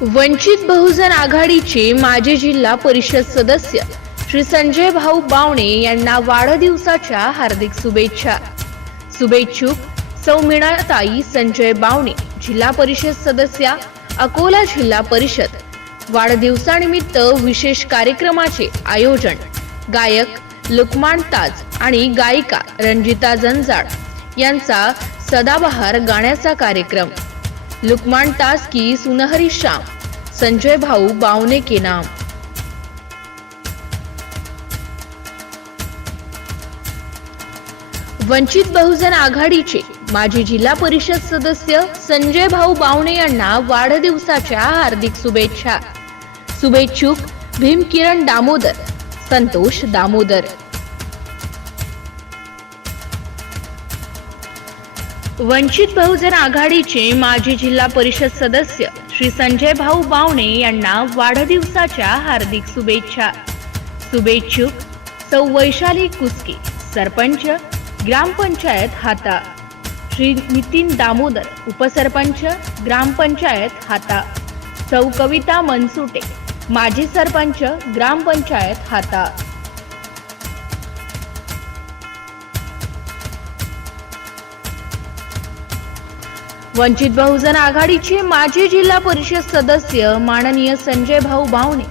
वंचित बहुजन आघाडीचे माजी जिल्हा परिषद सदस्य श्री संजय भाऊ बावणे यांना वाढदिवसाच्या हार्दिक शुभेच्छा. शुभेच्छुक सौमिणाताई संजय बावणे जिल्हा परिषद सदस्या अकोला जिल्हा परिषद. वाढदिवसानिमित्त विशेष कार्यक्रमाचे आयोजन गायक लुकमान ताज आणि गायिका रंजिता जंजाळ यांचा सदाबहार गाण्याचा कार्यक्रम. लुकमान ताज की सुनहरी शाम. संजय भाऊ बावने के नाम. वंचित बहुजन आघाडीचे माजी जिल्हा परिषद सदस्य संजय भाऊ बावणे यांना वाढदिवसाच्या हार्दिक शुभेच्छा. शुभेच्छुक भीमकिरण दामोदर संतोष दामोदर. वंचित बहुजन आघाडीचे माजी जिल्हा परिषद सदस्य श्री संजय भाऊ बावणे यांना वाढदिवसाच्या हार्दिक शुभेच्छा. शुभेच्छुक सौ वैशाली कुसके सरपंच ग्रामपंचायत हाता. श्री नितीन दामोदर उपसरपंच ग्रामपंचायत हाता. सौ कविता मनसुटे माजी सरपंच ग्रामपंचायत हाता. वंचित बहुजन आघाडीचे माजी जिल्हा परिषद सदस्य माननीय संजय भाऊ बावणे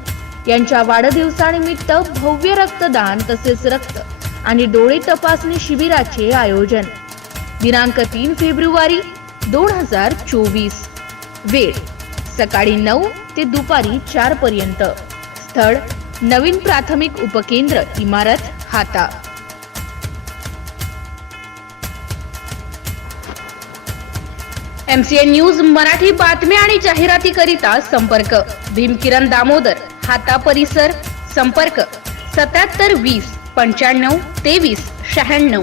यांच्या वाढदिवसानिमित्त भव्य रक्तदान तसेच रक्त आणि डोळे तपासणी शिबिराचे आयोजन. दिनांक तीन फेब्रुवारी दोन हजार चोवीस. वेळ सकाळी नऊ ते दुपारी चार पर्यंत. स्थळ नवीन प्राथमिक उपकेंद्र इमारत हाता. एमसीएन न्यूज मराठी बातम्या आणि जाहिरातीकरिता संपर्क. भीमकिरण दामोदर हाता परिसर संपर्क. सत्याहत्तर वीस पंच्याण्णव तेवीस शहाण्णव.